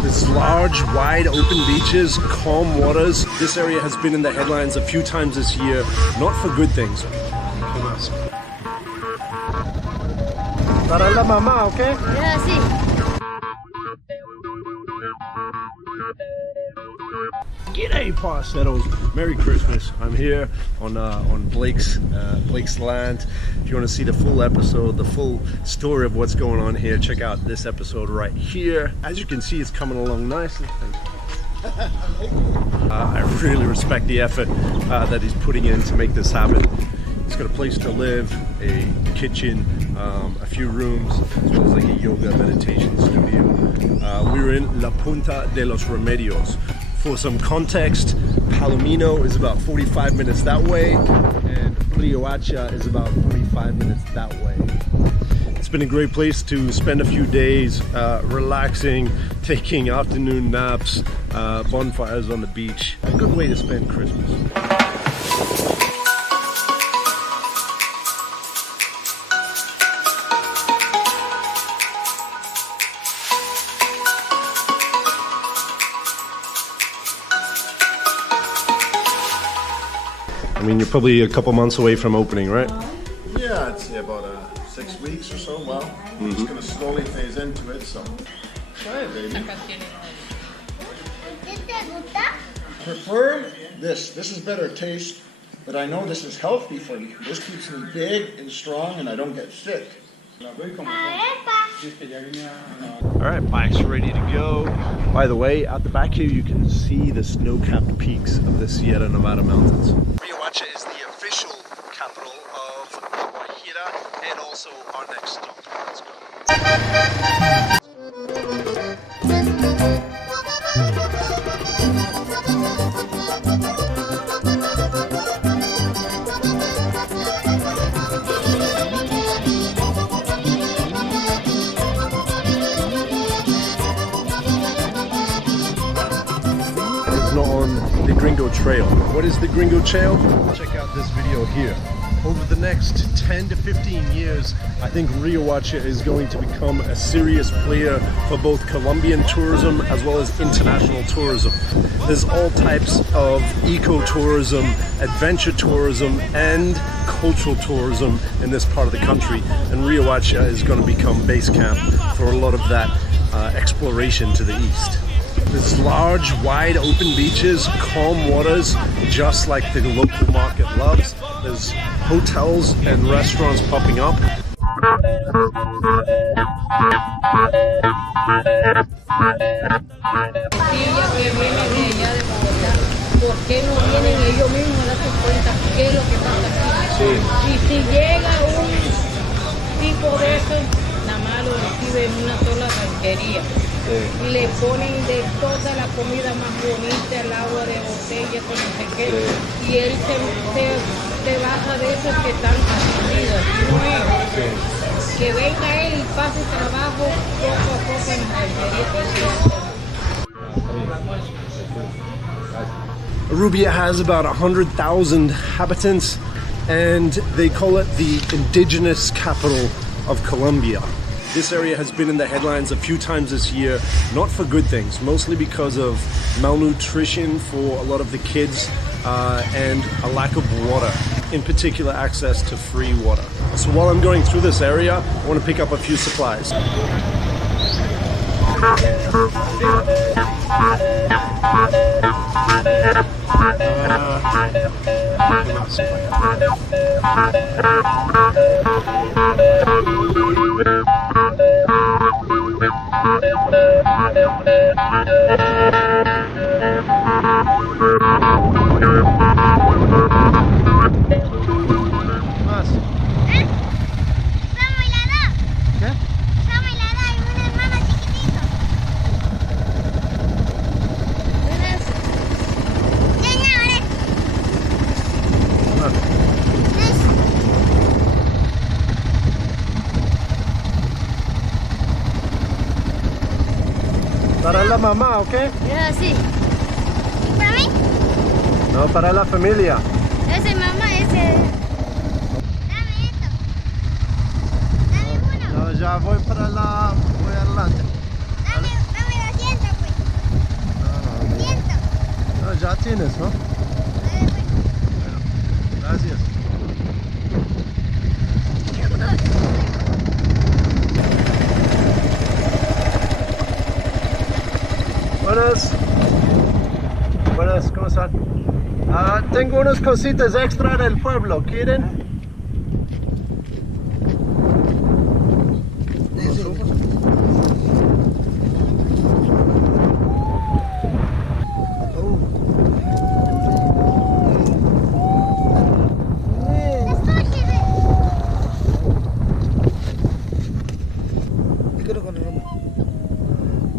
This large, wide open beaches, calm waters. This area has been in the headlines a few times this year, not for good things. Para la mamá, okay? Yeah, sí. G'day, parceros! Merry Christmas! I'm here on Blake's land. If you want to see the full episode, the full story of what's going on here, check out this episode right here. As you can see, it's coming along nicely. I really respect the effort that he's putting in to make this happen. He's got a place to live, a kitchen, a few rooms, as well as like a yoga meditation studio. We were in La Punta de los Remedios. For some context, Palomino is about 45 minutes that way, and Riohacha is about 45 minutes that way. It's been a great place to spend a few days relaxing, taking afternoon naps, bonfires on the beach. A good way to spend Christmas. I mean, you're probably a couple months away from opening, right? Yeah, I'd say about 6 weeks or so. Well, I'm just going to slowly phase into it, so try it, baby. Prefer this. This is better taste, but I know this is healthy for you. This keeps me big and strong, and I don't get sick. Alright, bike's ready to go. By the way, out the back here you can see the snow-capped peaks of the Sierra Nevada mountains. Riohacha is the official capital of Guajira and also our next stop. Let's go. Not on the Gringo Trail. What is the Gringo Trail? Check out this video here. Over the next 10 to 15 years, I think Riohacha is going to become a serious player for both Colombian tourism as well as international tourism. There's all types of eco-tourism, adventure tourism, and cultural tourism in this part of the country, and Riohacha is going to become base camp for a lot of that exploration to the east. There's large, wide open beaches, calm waters, just like the local market loves. There's hotels and restaurants popping up. Lo recibe en una sola ranchería. Sí. Le ponen de toda la comida más bonita, el agua de botella, con no sé qué. Sí. Y él se baja de eso que están atendidos. No es que venga él y pase trabajo poco a poco en la ranchería. Uribia has about 100,000 inhabitants, and they call it the indigenous capital of Colombia. This area has been in the headlines a few times this year, not for good things, mostly because of malnutrition for a lot of the kids and a lack of water, in particular access to free water. So while I'm going through this area, I want to pick up a few supplies. Para la mamá, ¿ok? Yeah, sí. ¿Y para mí? No, para la familia. Ese mamá, ese... Dame esto. Dame uno. No, ya voy para voy adelante. Dame el asiento, pues. Asiento. No, ya tienes, ¿no? Dale, pues. Gracias. Buenas. Buenas, ¿cómo están? Tengo unas cositas extra del pueblo, ¿quieren?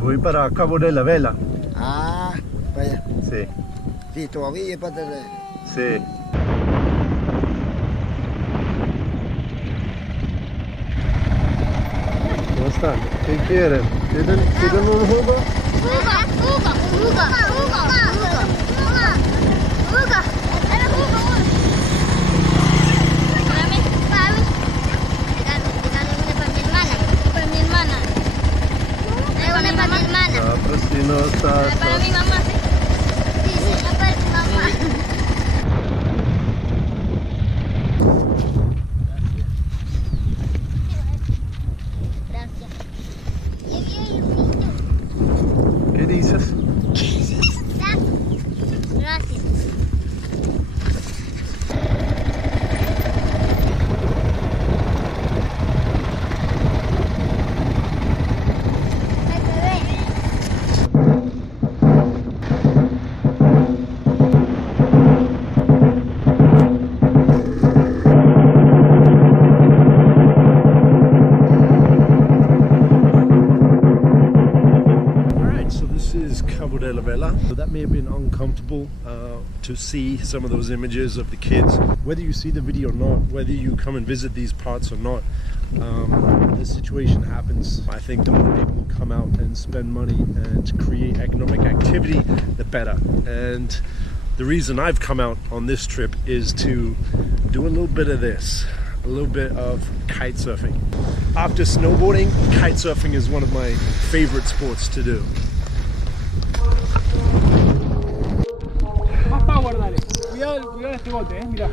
Voy para Cabo de La Vela. Ah, vaya. Sí. Sí, todavía para de... Sí. ¿Cómo están? ¿Qué quieren? ¿Quieren un jugo? Ah, pues si no estás... Para mi mamá, ¿sí? Sí, para mi mamá. Gracias. ¿Qué dices? Gracias. Cabo de La Vela. So that may have been uncomfortable to see some of those images of the kids. Whether you see the video or not, whether you come and visit these parts or not, this situation happens. I think the more people come out and spend money and create economic activity, the better. And the reason I've come out on this trip is to do a little bit of this. A little bit of kite surfing. After snowboarding, kite surfing is one of my favorite sports to do. Más power, dale. Cuidado este bote, mira.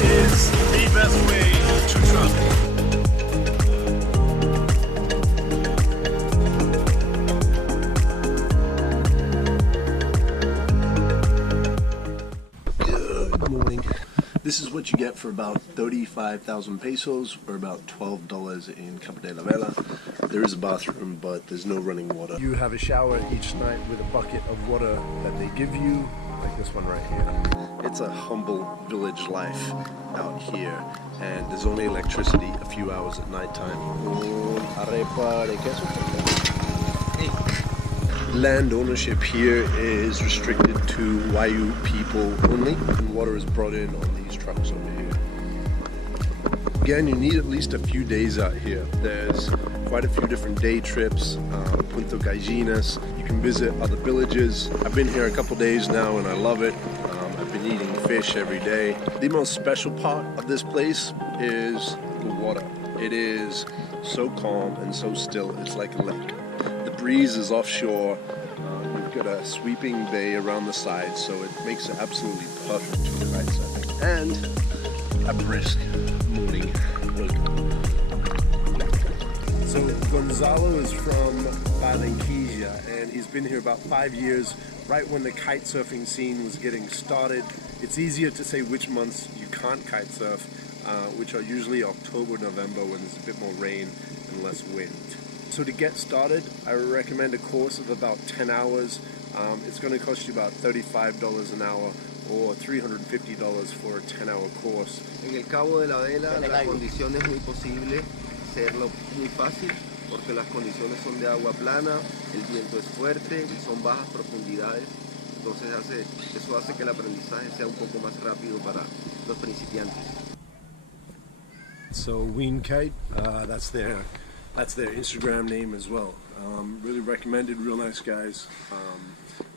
Is the best way to travel. Good morning. This is what you get for about 35,000 pesos, or about $12 in Cabo de La Vela. There is a bathroom, but there's no running water. You have a shower each night with a bucket of water that they give you, like this one right here. It's a humble village life out here, and there's only electricity a few hours at nighttime. Land ownership here is restricted to Wayu people only, and water is brought in on these trucks over here. Again, you need at least a few days out here. There's quite a few different day trips, Punto Gallinas. You can visit other villages. I've been here a couple days now and I love it. I've been eating fish every day. The most special part of this place is the water. It is so calm and so still, it's like a lake. The breeze is offshore. You've got a sweeping bay around the side, so it makes it absolutely perfect for kite surfing. And a brisk morning welcome. So Gonzalo is from Barranquilla, and he's been here about 5 years right when the kite surfing scene was getting started. It's easier to say which months you can't kite surf, which are usually October, November, when there's a bit more rain and less wind. So to get started, I recommend a course of about 10 hours. It's going to cost you about $35 an hour or $350 for a 10-hour course. En el Cabo de la Vela la condición es muy posible serlo muy fácil porque las condiciones son de agua plana, el viento es fuerte y son bajas profundidades. Entonces eso hace que el aprendizaje sea un poco más rápido para los principiantes. So Ween Kite, that's their Instagram name as well. Really recommended, real nice guys.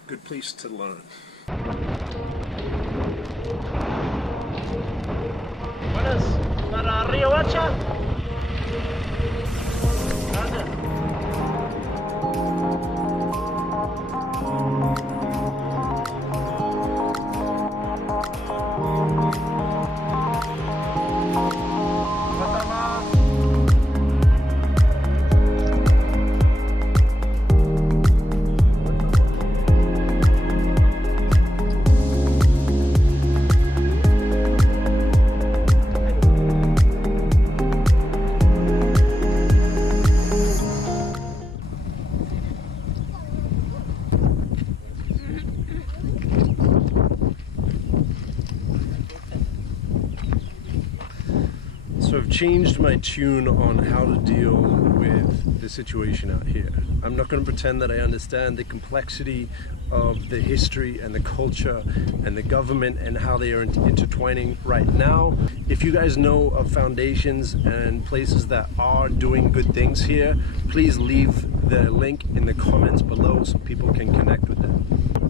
Good place to learn. Buenas, para Río Bacha. Gracias. So I've changed my tune on how to deal with the situation out here. I'm not going to pretend that I understand the complexity of the history and the culture and the government and how they are intertwining right now. If you guys know of foundations and places that are doing good things here, please leave the link in the comments below so people can connect with them.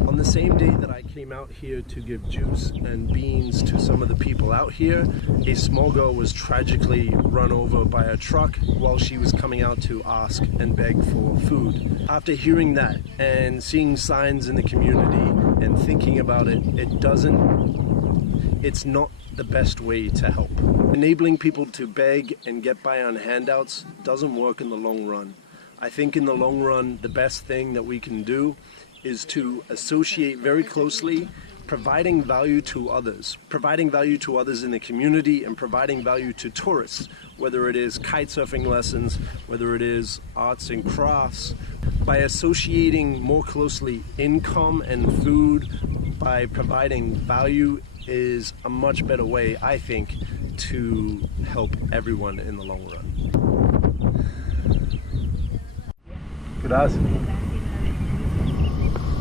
On the same day that I came out here to give juice and beans to some of the people out here, a small girl was tragically run over by a truck while she was coming out to ask and beg for food. After hearing that and seeing signs in the community and thinking about it, it's not the best way to help. Enabling people to beg and get by on handouts doesn't work in the long run. I think in the long run, the best thing that we can do is to associate very closely, providing value to others in the community and providing value to tourists, whether it is kite surfing lessons, whether it is arts and crafts. By associating more closely income and food, by providing value is a much better way, I think, to help everyone in the long run. Gracias.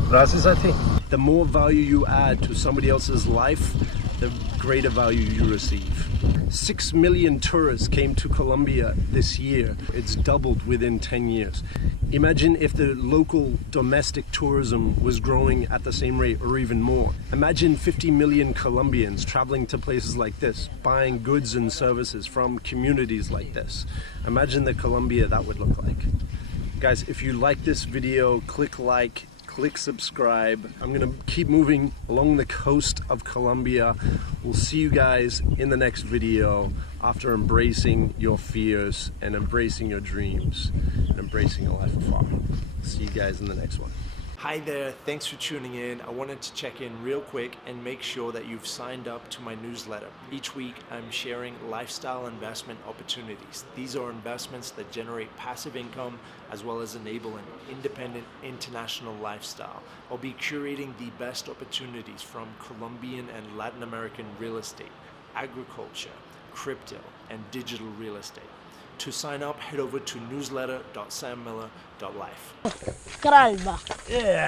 Gracias a ti. The more value you add to somebody else's life, the greater value you receive. 6 million tourists came to Colombia this year. It's doubled within 10 years. Imagine if the local domestic tourism was growing at the same rate or even more. Imagine 50 million Colombians traveling to places like this, buying goods and services from communities like this. Imagine the Colombia that would look like. Guys, if you like this video, click like, click subscribe. I'm gonna keep moving along the coast of Colombia. We'll see you guys in the next video after embracing your fears and embracing your dreams and embracing a life afar. See you guys in the next one. Hi there, thanks for tuning in. I wanted to check in real quick and make sure that you've signed up to my newsletter. Each week I'm sharing lifestyle investment opportunities. These are investments that generate passive income as well as enable an independent international lifestyle. I'll be curating the best opportunities from Colombian and Latin American real estate, agriculture, crypto, and digital real estate. To sign up, head over to newsletter.sammiller.life. Cralba. Yeah.